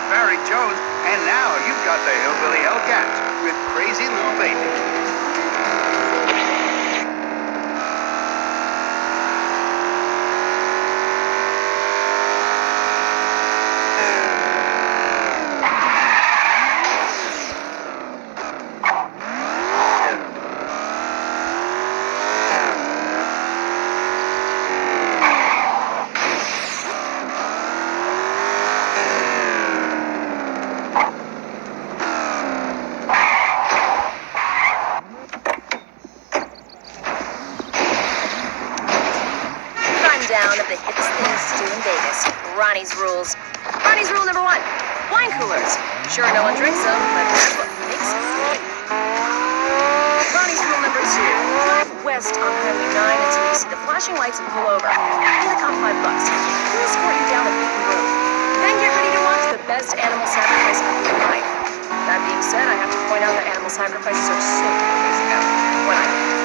got Barry Jones, and now you've got the Hillbilly Hellcats with Crazy Little Baby. Down of the hippest things to do in Vegas. Ronnie's rules. Ronnie's rule number 1. Wine coolers. Sure, no one drinks them, but that's what makes them. Ronnie's rule number 2. Drive west on Highway 9 until you see the flashing lights and pull over. Pay the cop $5. He'll escort you down a beaten road. Then get ready to watch the best animal sacrifice of your life. That being said, I have to point out that animal sacrifices are so crazy. When I